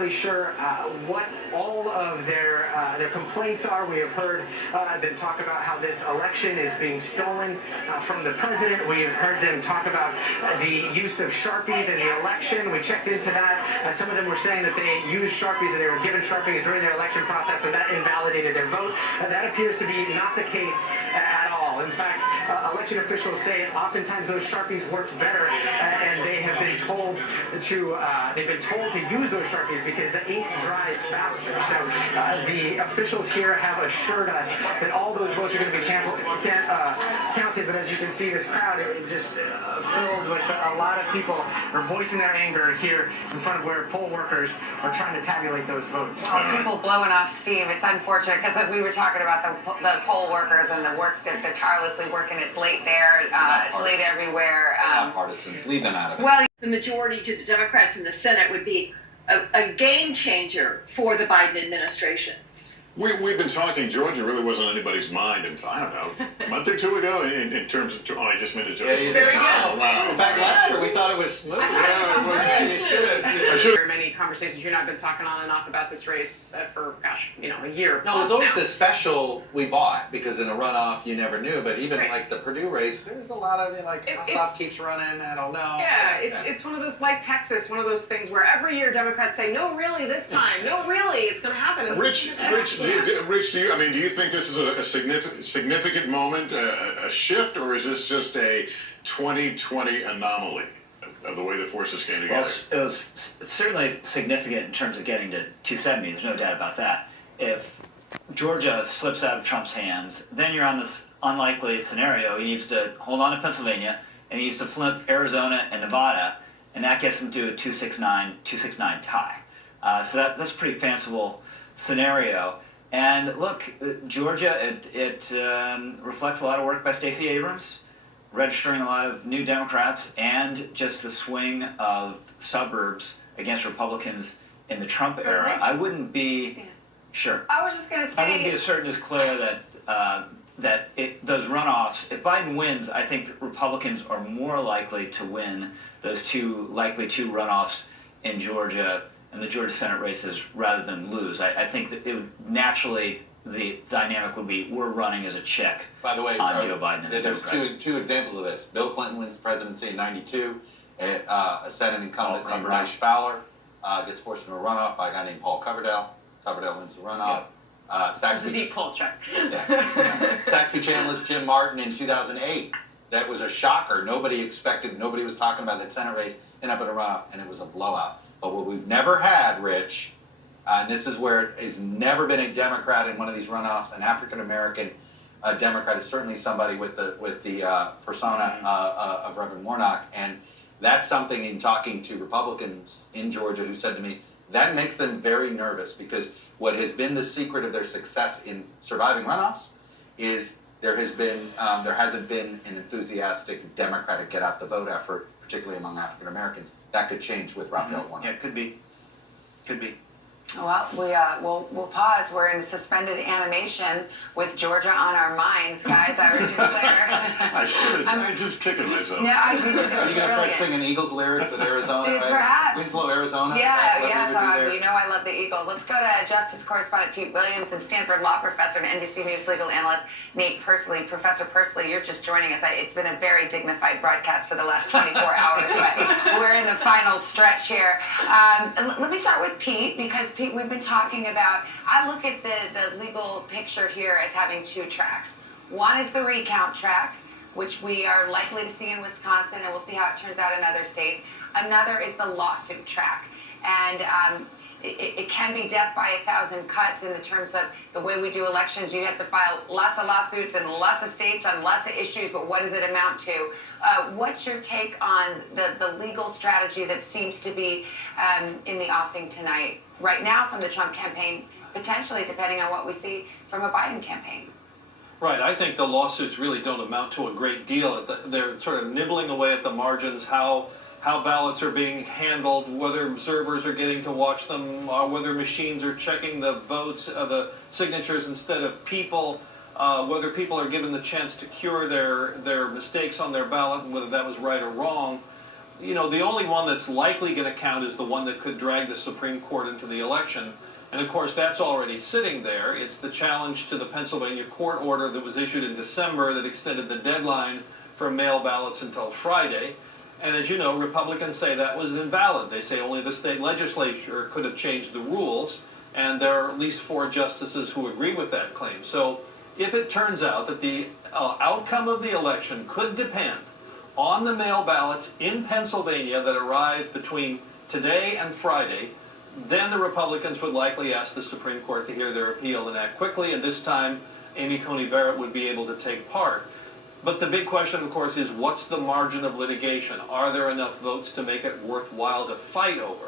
exactly sure what all of their complaints are. We have heard them talk about how this election is being stolen from the president. We have heard them talk about the use of Sharpies in the election. We checked into that. Some of them were saying that they used Sharpies and they were given Sharpies during their election process, and that invalidated their vote. That appears to be not the case at all. In fact, election officials say oftentimes those Sharpies worked better, and they have been told to use those Sharpies because the ink dries faster. So the officials here have assured us that all those votes are going to be counted. But as you can see, this crowd is just filled with a lot of people are voicing their anger here in front of where poll workers are trying to tabulate those votes. People blowing off steam. It's unfortunate because we were talking about the poll workers and the work that they're tirelessly working. It's late there. It's late everywhere. Partisans, leave them out of it. Well, the majority to the Democrats in the Senate would be a game changer for the Biden administration. We've been talking, Georgia really wasn't on anybody's mind until, I don't know, a month or two ago in terms of, I just made a joke. Yeah, very good. Oh, wow. In fact, last year we thought it was smooth. Yeah, it was. There are many conversations. You've not been talking on and off about this race for, gosh, a year. No, it's always the special we bought, because in a runoff you never knew, but even like the Purdue race, there's a lot of stuff keeps running, I don't know. Yeah, it's one of those, like Texas, one of those things where every year Democrats say, no, really, this time, no, really, it's going to happen. And Rich, do you think this is a significant moment, a shift, or is this just a 2020 anomaly of the way the forces came together? Well, it was certainly significant in terms of getting to 270. There's no doubt about that. If Georgia slips out of Trump's hands, then you're on this unlikely scenario. He needs to hold on to Pennsylvania, and he needs to flip Arizona and Nevada, and that gets him to a 269 tie. So that's a pretty fanciful scenario. And look, Georgia, it reflects a lot of work by Stacey Abrams, registering a lot of new Democrats, and just the swing of suburbs against Republicans in the Trump era. I wouldn't be sure. I was just going to say, I wouldn't be as certain as Claire that those runoffs, if Biden wins, I think that Republicans are more likely to win those two runoffs in Georgia and the Georgia Senate races rather than lose. I think that it would naturally, the dynamic would be, we're running as a check. By the way, on Joe Biden and there's Democrats. two examples of this. Bill Clinton wins the presidency in '92. A Senate incumbent named Raj Fowler gets forced into a runoff by a guy named Paul Coverdell. Coverdell wins the runoff. it's a deep poll check. Saxby Chambliss, Jim Martin in 2008. That was a shocker. Nobody was talking about that Senate race, ended up in a runoff, and it was a blowout. But what we've never had, Rich, and this is where it has never been a Democrat in one of these runoffs, an African-American Democrat is certainly somebody with the persona of Reverend Warnock. And that's something, in talking to Republicans in Georgia who said to me, that makes them very nervous, because what has been the secret of their success in surviving runoffs is there hasn't been an enthusiastic Democratic get out the vote effort, particularly among African Americans. That could change with Raphael Warnock. Yeah, could be. Well, we'll pause. We're in suspended animation with Georgia on our minds, guys. I already declare. I should have. I'm just kicking myself. No, I think Are you going to start singing Eagles lyrics with Arizona? Right? Perhaps. Winslow, Arizona? Yeah. You I love the Eagles. Let's go to Justice Correspondent Pete Williams and Stanford Law Professor and NBC News legal analyst Nate Persley. Professor Persley, you're just joining us. It's been a very dignified broadcast for the last 24 hours, but we're in the final stretch here. Let me start with Pete, because Pete, we've been talking about, I look at the legal picture here as having two tracks. One is the recount track, which we are likely to see in Wisconsin, and we'll see how it turns out in other states. Another is the lawsuit track. And it can be death by 1,000 cuts in the terms of the way we do elections. You have to file lots of lawsuits in lots of states on lots of issues, but what does it amount to? What's your take on the legal strategy that seems to be in the offing tonight, right now from the Trump campaign, potentially depending on what we see from a Biden campaign? Right. I think the lawsuits really don't amount to a great deal. They're sort of nibbling away at the margins, how ballots are being handled, whether observers are getting to watch them, whether machines are checking the votes, the signatures instead of people, whether people are given the chance to cure their mistakes on their ballot, and whether that was right or wrong. you know, the only one that's likely going to count is the one that could drag the Supreme Court into the election. And of course, that's already sitting there. It's the challenge to the Pennsylvania court order that was issued in December that extended the deadline for mail ballots until Friday. And as you know, Republicans say that was invalid. They say only the state legislature could have changed the rules, and there are at least 4 justices who agree with that claim. So if it turns out that the outcome of the election could depend on the mail ballots in Pennsylvania that arrive between today and Friday, then the Republicans would likely ask the Supreme Court to hear their appeal and act quickly, and this time Amy Coney Barrett would be able to take part. But the big question, of course, is what's the margin of litigation? Are there enough votes to make it worthwhile to fight over?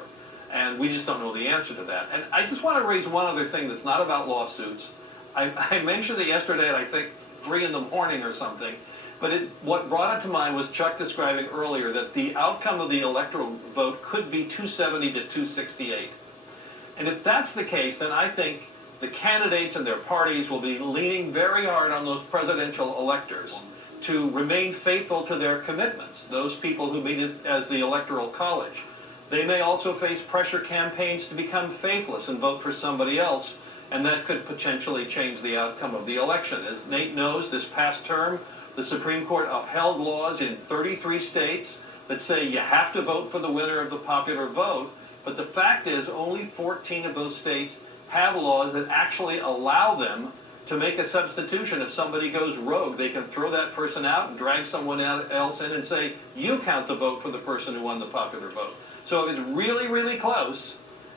And we just don't know the answer to that. And I just want to raise one other thing that's not about lawsuits. I mentioned it yesterday at I think 3 in the morning or something, but what brought it to mind was Chuck describing earlier that the outcome of the electoral vote could be 270 to 268. And if that's the case, then I think the candidates and their parties will be leaning very hard on those presidential electors to remain faithful to their commitments, those people who meet as the Electoral College. They may also face pressure campaigns to become faithless and vote for somebody else, and that could potentially change the outcome of the election. As Nate knows, this past term, the Supreme Court upheld laws in 33 states that say you have to vote for the winner of the popular vote, but the fact is only 14 of those states have laws that actually allow them to make a substitution. If somebody goes rogue, they can throw that person out and drag someone else in and say, you count the vote for the person who won the popular vote. So if it's really, really close,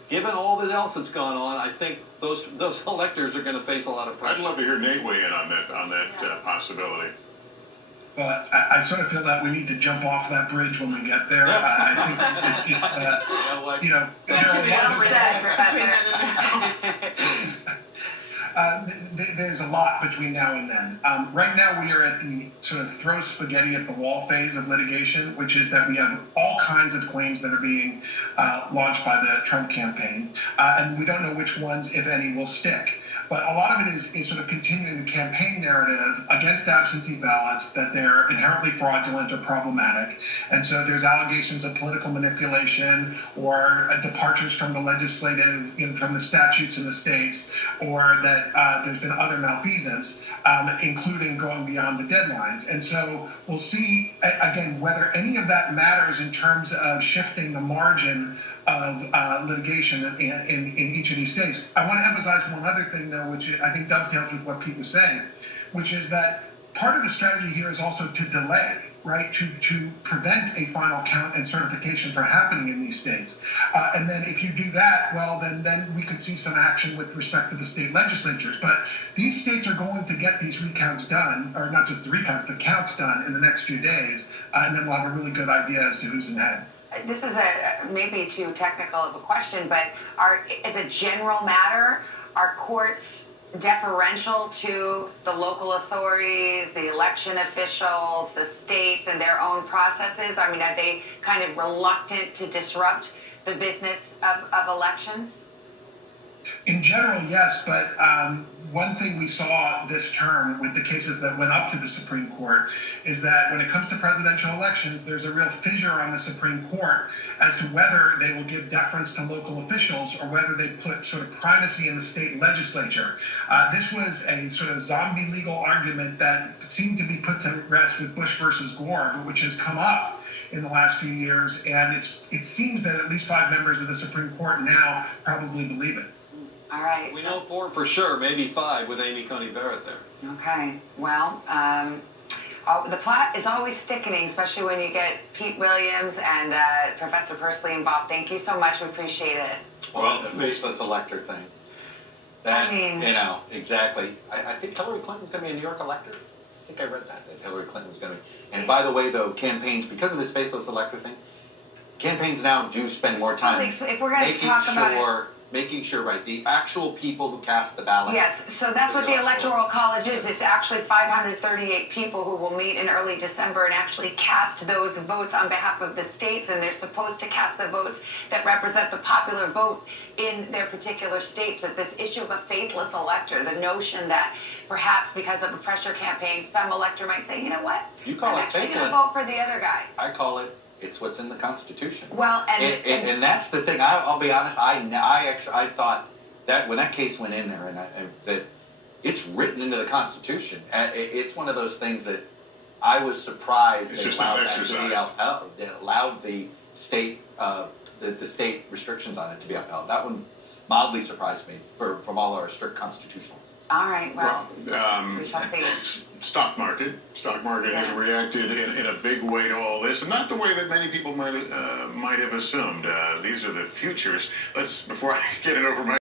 given all that else that's gone on, I think those electors are going to face a lot of pressure. I'd love to hear Nate weigh in on that possibility. Well, I sort of feel that we need to jump off that bridge when we get there. I think it's you know, there's a lot between now and then. Right now we are at the sort of throw spaghetti at the wall phase of litigation, which is that we have all kinds of claims that are being launched by the Trump campaign, and we don't know which ones, if any, will stick. But a lot of it is sort of continuing the campaign narrative against absentee ballots, that they're inherently fraudulent or problematic. And so there's allegations of political manipulation or departures from the legislative, from the statutes in the states, or that there's been other malfeasance, including going beyond the deadlines. And so we'll see, again, whether any of that matters in terms of shifting the margin of litigation in each of these states. I want to emphasize one other thing, though, which I think dovetails with what Pete was saying, which is that part of the strategy here is also to delay, right, to prevent a final count and certification from happening in these states. And then if you do that, well, then we could see some action with respect to the state legislatures. But these states are going to get these recounts done, or not just the recounts, the counts done in the next few days, and then we'll have a really good idea as to who's in head. This is maybe too technical of a question, but as a general matter, are courts deferential to the local authorities, the election officials, the states, and their own processes? I mean, are they kind of reluctant to disrupt the business of elections? In general, yes, but one thing we saw this term with the cases that went up to the Supreme Court is that when it comes to presidential elections, there's a real fissure on the Supreme Court as to whether they will give deference to local officials or whether they put sort of primacy in the state legislature. This was a sort of zombie legal argument that seemed to be put to rest with Bush versus Gore, which has come up in the last few years, and it seems that at least 5 members of the Supreme Court now probably believe it. All right. We know 4 for sure, maybe 5 with Amy Coney Barrett there. Okay. Well, the plot is always thickening, especially when you get Pete Williams and Professor Pursley involved. Thank you so much. We appreciate it. Well, the faceless elector thing. That, I mean, you know, exactly. I think Hillary Clinton's going to be a New York elector. I think I read that Hillary Clinton was going to be. And by the way, though, campaigns, because of this faithless elector thing, campaigns now do spend more time if we're going to talk about it. Making sure, right, the actual people who cast the ballot. Yes, so that's what the Electoral College is. It's actually 538 people who will meet in early December and actually cast those votes on behalf of the states, and they're supposed to cast the votes that represent the popular vote in their particular states. But this issue of a faithless elector, the notion that perhaps because of a pressure campaign, some elector might say, you know what, You call I'm it actually faithless. going to vote for the other guy. I call it It's what's in the Constitution. Well, And that's the thing. I'll be honest. I thought that when that case went in there, that it's written into the Constitution. It's one of those things that I was surprised It's they just allowed an that to exercise. be upheld. They allowed the state the state restrictions on it to be upheld. That one mildly surprised me from all our strict constitutionalists. all right, well, Well, we shall see. stock market has reacted in a big way to all this, and not the way that many people might have assumed. These are the futures. Before I get it over my